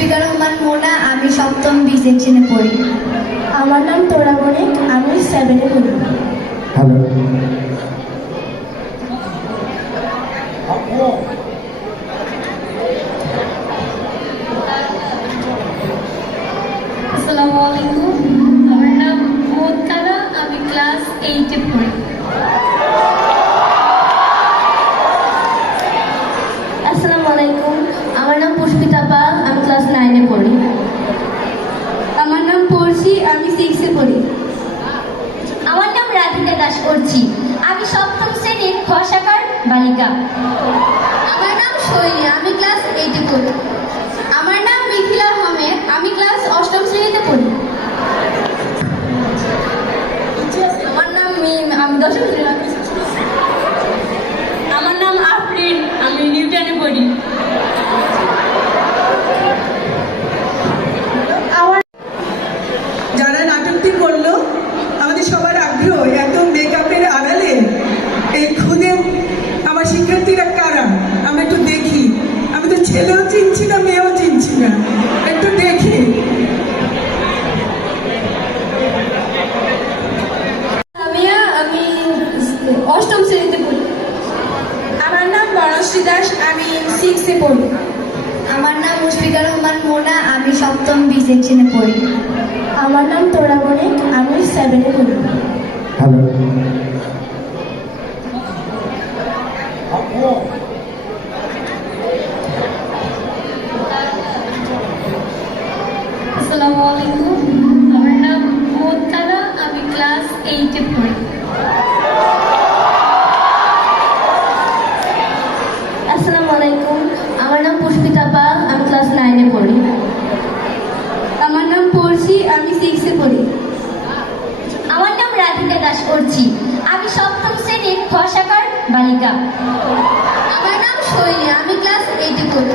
মুশফিকা রহমান মোনা, আমি সপ্তম বি সেকশনে পড়ি। আমার নাম তোরা বণিক, আমি 7-এ পড়ি। হ্যালো, আসসালামু আলাইকুম, আমার নাম মোত্তারা, আমি ক্লাস 8-এ পড়ি। আসসালামু আলাইকুম, আমার নাম পুষ্পিতা পাল, আমি ক্লাস 9-এ পড়ি। আমার নাম পড়ছি, আমি 6-এ পড়ি। আমার নাম রাধিকা দাস করছি, আমি সপ্তম শ্রেণীর খ শাখার বালিকা। আমার নাম শৈলী, আমি ক্লাস 8-এ পড়ি। আমার নাম মিথিলা আহমেদ, আমি ক্লাস 8ম শ্রেণীতে পড়ি। আমার নাম মিম, আমি 10ম শ্রেণীতে। আমার নাম আফরিন, আমি নিউটনে পড়ি। যারা নাটকটি করলো, আমাদের সবার আগ্রহ এত মেকআপের আড়ালে এই খুদে আমার শিক্ষার্থীরা কারা আমরা একটু দেখি। আমি তো ছেলেও চিনছি না, মেয়েও চিনছি না, একটু দেখি। আমি 8ম শ্রেণীতে পড়ি। আমার নাম বনশ্রী দাস, আমি 6-এ পড়ি। আমার নাম মুশফিকা রহমান মোনা, আমি সপ্তম বি সেকশনে পড়ি। আমার নাম তোরা বণিক, আমি 7-এ পড়ি। হ্যালো, আসসালামু আলাইকুম, আমার নাম মোত্তারা, আমি ক্লাস 8-এ পড়ি। আসসালামু আলাইকুম, আমার নাম পুষ্পিতা পাল, আমি ক্লাস 9-এ পড়ি। আমার নাম পড়ছি, আমি 6-এ পড়ি। আমার নাম রাধিকা দাস করছি, আমি সপ্তম শ্রেণীর খ শাখার বালিকা। আমার নাম শৈলী, আমি ক্লাস 8-এ পড়ি।